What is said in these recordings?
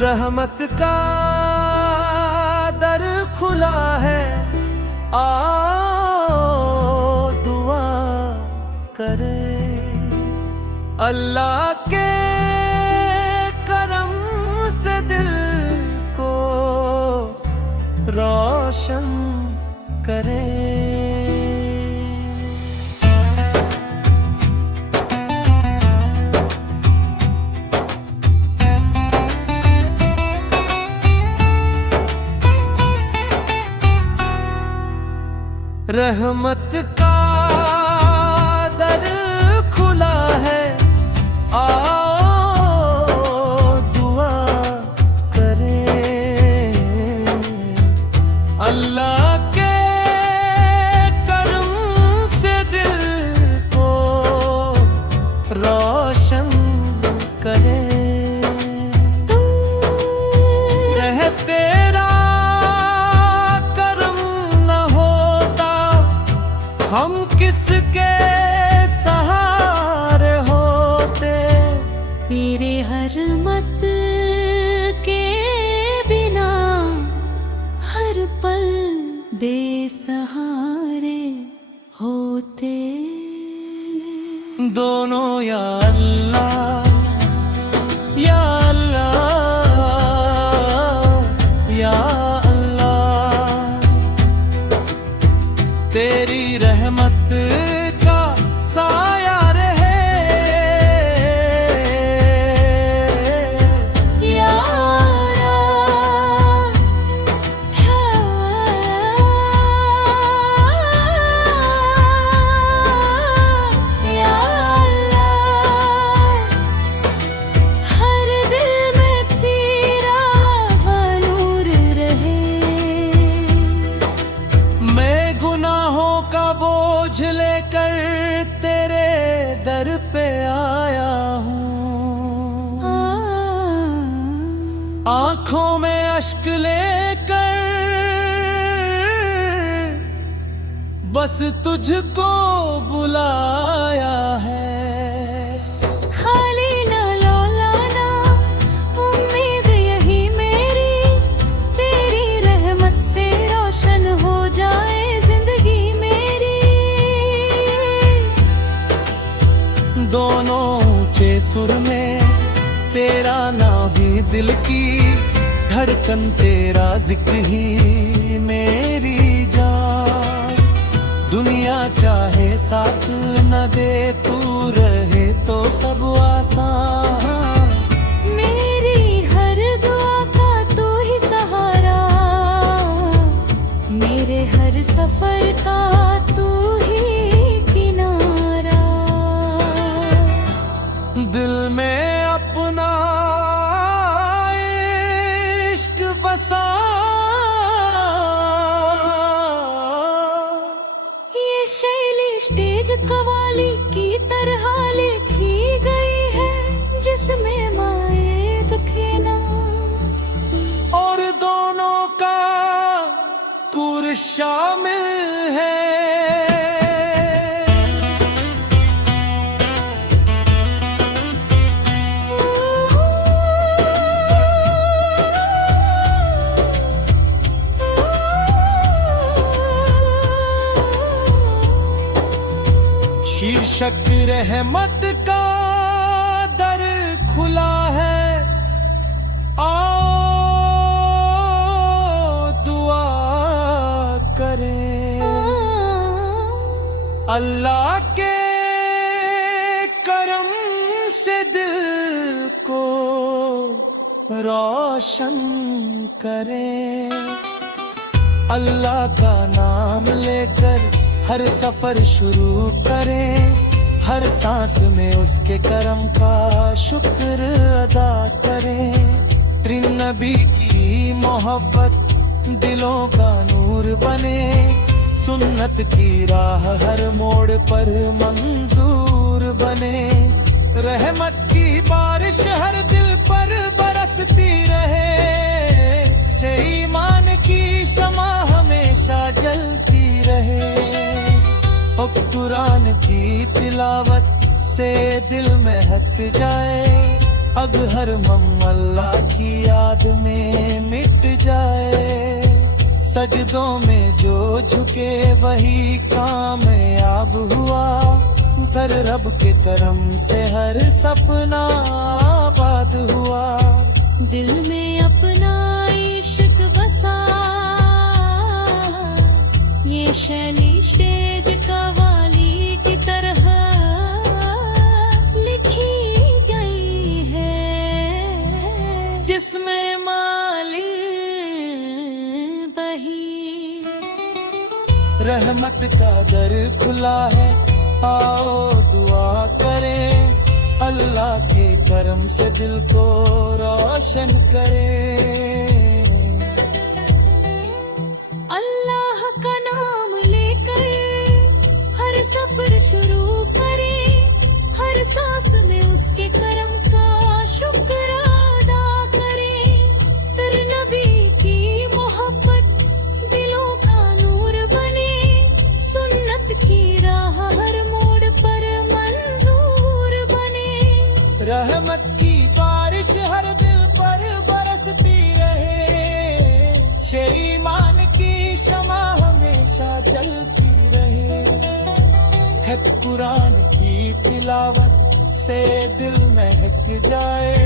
रहमत का दर खुला है, आओ दुआ करें। अल्लाह के करम से दिल को रोशन करें। रहमत का दर खुला है, आओ दुआ करें। अल्लाह के करम से दिल को रोशन करें। रहते हम किसके सहारे होते, मेरे हर मत के बिना हर पल बेसहारे होते। दोनों या अल्लाह या अल्लाह या अल्लाह, तेरी रहमत का साया रहे। या हर दिल में तेरा नूर रहे। मैं गुनाहों का बोझ लेकर तेरे दर पे आया हूँ, आंखों में अश्क लेकर बस तुझको बुलाया है। खाली ना लौलाना उम्मीद यही मेरी, तेरी रहमत से रोशन हो जाए जिंदगी मेरी। दोनों ऊंचे सुर में तेरा नाम ही दिल की धड़कन, तेरा जिक्र ही मेरी जान। दुनिया चाहे साथ न दे, तू रहे तो सब आसान। मेरी हर दुआ का तू ही सहारा, मेरे हर सफर का तू ही किनारा। दिल में अपना इश्क बसा, ये शैली स्टेज कवाली की तरह लिखी गई है, जिसमें माए दुखे ना और दोनों का कुर शामिल है। शीर्षक रहमत का दर खुला है, आओ दुआ करें। अल्लाह के करम से दिल को रोशन करें। अल्लाह का नाम लेकर हर सफर शुरू करें, हर सांस में उसके करम का शुक्र अदा करें। नबी की मोहब्बत दिलों का नूर बने, सुन्नत की राह हर मोड़ पर मंजूर बने। रहमत की बारिश हर दिल पर बरसती रहे, से ईमान की शमा हमेशा ओ कुरान की तिलावत से दिल में हट जाए, अब हर मम अल्लाह की याद में मिट जाए। सजदों में जो झुके वही कामयाब हुआ, दर रब के करम से हर सपना आबाद हुआ। दिल में अपना इश्क बसा, ये शैली स्टेज कवाली की तरह लिखी गई है, जिसमें माली बही। रहमत का दर खुला है, आओ दुआ करें, अल्लाह के करम से दिल को रोशन करें। अल्लाह का नाम लेकर हर सफर शुरू करें, हर सांस में उसके करम का शुक्र अदा करें। फिर नबी की मोहब्बत दिलों का नूर बने, सुन्नत की राह हर मोड़ पर मंजूर बने। रहमत की बारिश हर दिल पर बरसती रहे, ईमान की शमा हमेशा जलती रहे। है कुरान की तिलावत से दिल महक जाए,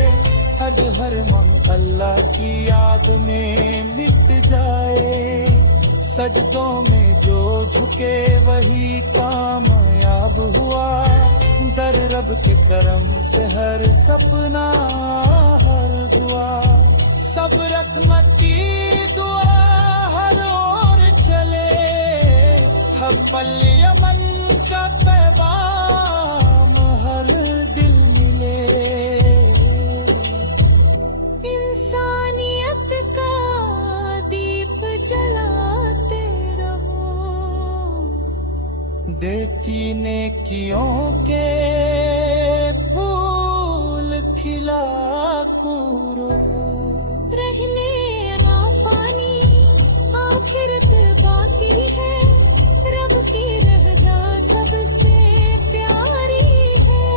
हर हर मम अल्लाह की याद में मिट जाए। सजदों में जो झुके वही कामयाब हुआ, दर रब के करम से हर सपना हर दुआ। सब रहमत की दुआ हर ओर चले, हब्बल यमन का पैगाम हर दिल मिले। इंसानियत का दीप जलाते रहो, देती नेकियों के फूल खिला करो। रहने ना फानी आखिरत बाकी है, रब की रहदा सबसे प्यारी है।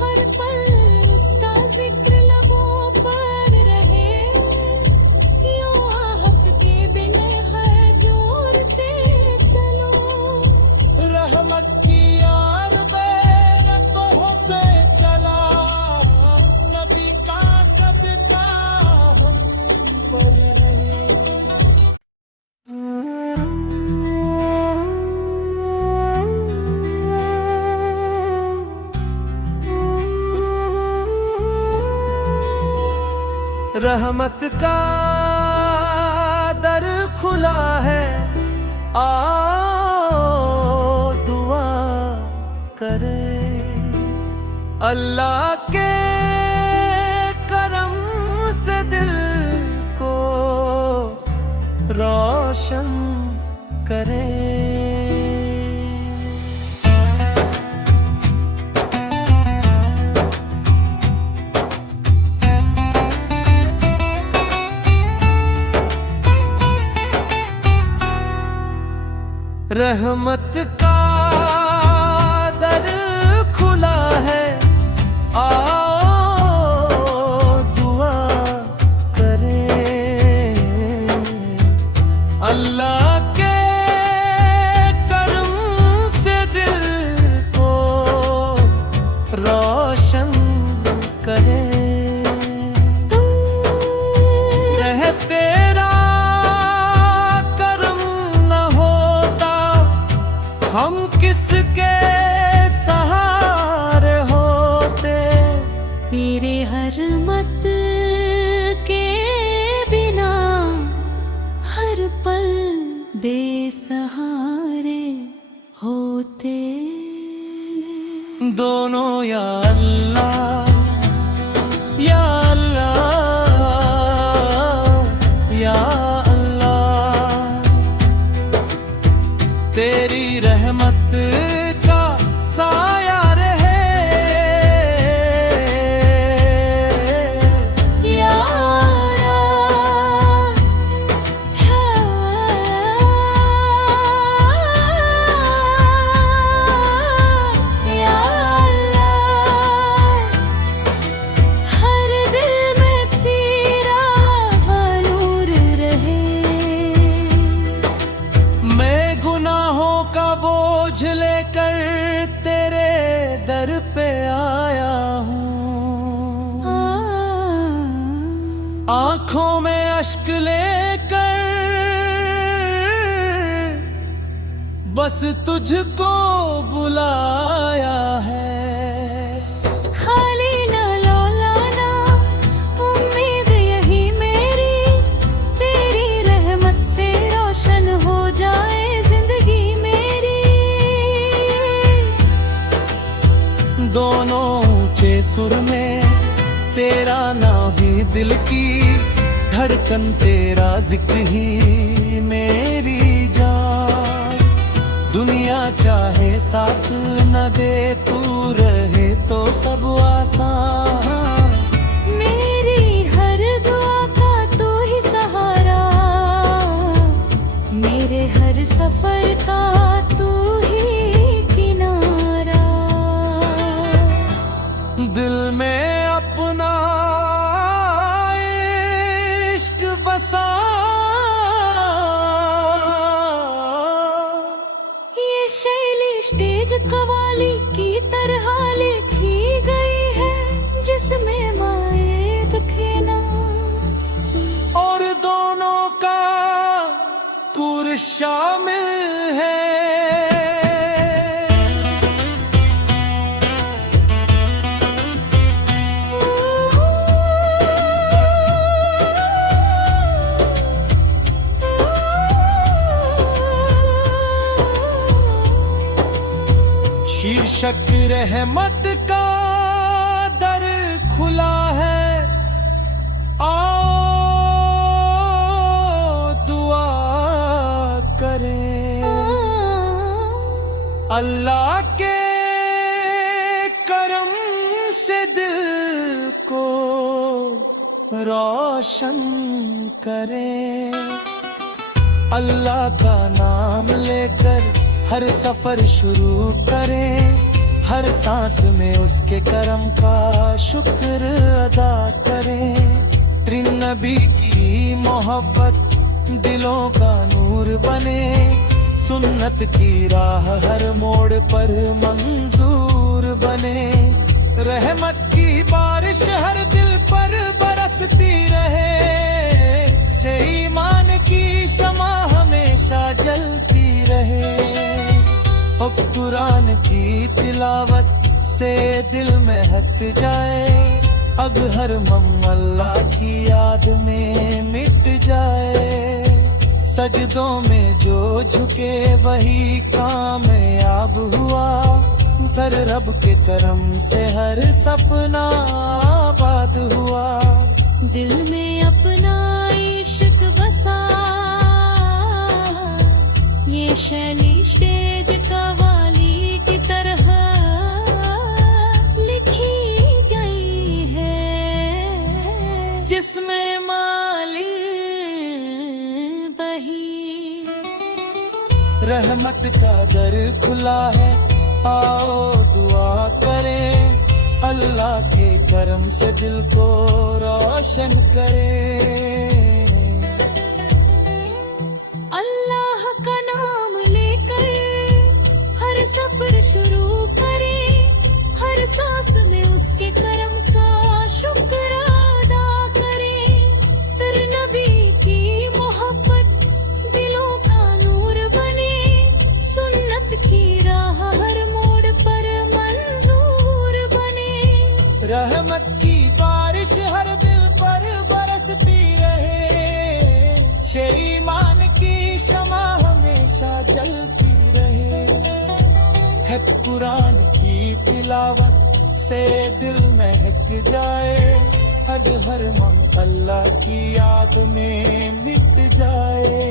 हर पल उसका जिक्र लबों पर रहे, यूं आहट के बिन है जोड़ते चलो। रहमत की यार बैन तो पे चला, नबी का सदका हम पर रहे। रहमत का दर खुला है, आओ दुआ करें, अल्लाह के करम से दिल को रोशन करें। रहमत का दर खुला है, आओ दुआ करें, अल्लाह के करम से दिल को रोशन करें। रह तेरा करम न होता, हम किसके सहारे होते। मेरे हर मत के बिना हर पल बेसहारे होते। दोनों या अल्लाह या अल्लाह या अल्लाह, तेरी रहमत का साया रहे। या बस तुझको बुलाया है। खाली ना लौलाना उम्मीद यही मेरी, तेरी रहमत से रोशन हो जाए जिंदगी मेरी। दोनों ऊंचे सुर में तेरा नाम ही दिल की धड़कन, तेरा जिक्र ही मेरी जान। दुनिया चाहे साथ न दे, तू रहे तो सब आसान। मेरी हर दुआ का तू ही सहारा, मेरे हर सफर का तू ही किनारा। दिल में अपना इश्क बसा, ये शैली स्टेज कवाली की तरह लिखी गई है, जिसमें माए दुखे ना। और दोनों का कुर शामिल है। शीर्षक रहमत का दर खुला है, आओ दुआ करें। अल्लाह के करम से दिल को रोशन करें। अल्लाह का नाम लेकर हर सफर शुरू करें, हर सांस में उसके करम का शुक्र अदा करें। तेरे नबी की मोहब्बत दिलों का नूर बने, सुन्नत की राह हर मोड़ पर मंजूर बने। रहमत की बारिश हर दिल पर बरसती रहे, से ईमान की शमा हमेशा जलती रहे। और कुरान की तिलावत से दिल महक जाए, अब हर मम अल्लाह की याद में मिट जाए। सजदों में जो झुके वही कामयाब हुआ, दर रब के करम से हर सपना आबाद हुआ। दिल में अपना इश्क बसा, ये शैली स्टेज कवाली की तरह लिखी गई है, जिसमें माली बही। रहमत का दर खुला है, आओ दुआ करें। अल्लाह के करम से दिल को रोशन करें। अल्लाह का नाम लेकर हर सफर शुरू करें, हर सांस में उसके करम का शुक्र अदा करें। फिर नबी की मोहब्बत दिलों का नूर बने, सुन्नत की राह हर मोड़ पर मंजूर बने। रहमत की बारिश हर दिल पर बरसती रहे, शे ईमान की शमा हमेशा जलती रहे। है कुरान की तिलावत से दिल महक जाए, अब हर मम अल्लाह की याद में मिट जाए।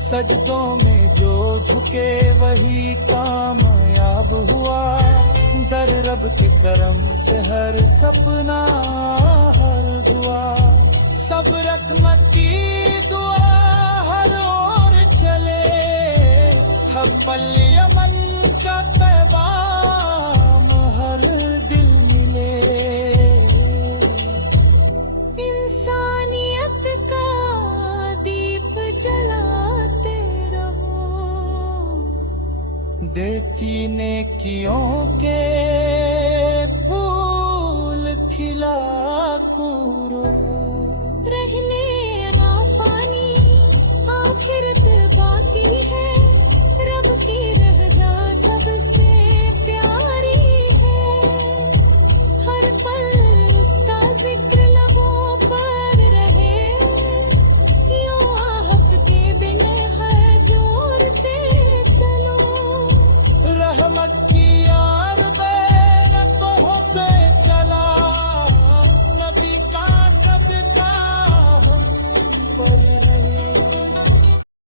सजदों में जो झुके वही कामयाब हुआ, दर रब के करम से हर सपना हर दुआ। सब रहमत की दुआ हर ओर चले, हब्बल यमन का पैगाम हर दिल मिले। इंसानियत का दीप जलाते रहो, देती नेकियों के फूल खिला करो। रहने ना फानी आखिर